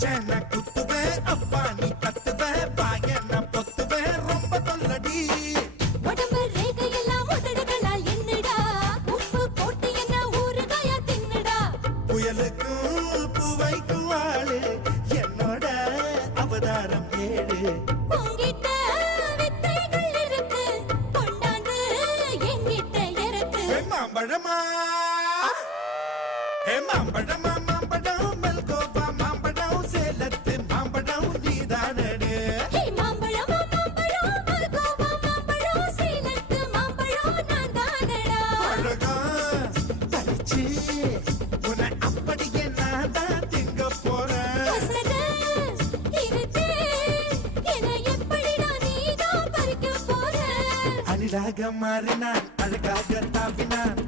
சேன குத்துவேன் அப்பா நீ கத்துவேன் பாயன பொத்துவேன் ரொம்ப தொல்லடி உடம்பு ரேகையெல்லாம் உதடுகளால் என்னடா உப்பு போட்டு என்ன ஊறுகாயா தின்னுடா புயலுக்கும் பூவைக்கும் ஆளு என்னோட அவதாரம் ஏழு உங்கிட்ட வித்தைகள் இருக்கு கொண்டாந்து என்கிட்ட இருக்கு மாம்பழமா மாம்பழமா மாம்பழம் மல்கோவா மாம்பழம் சேலத்து மாம்பழம் நீதானே மாம்பழமா மாம்பழம் மல்கோவா மாம்பழம் சேலத்து மாம்பழம் நான் தானடா அழகா தரிச்சு உன்னை அப்படியே நான் தான் திங்க போறேன் வசன இருட்டே என்னை எப்படிடா நீதான் பறிக்க போற அணிலாக மாறினான் அழகாக தாவினான்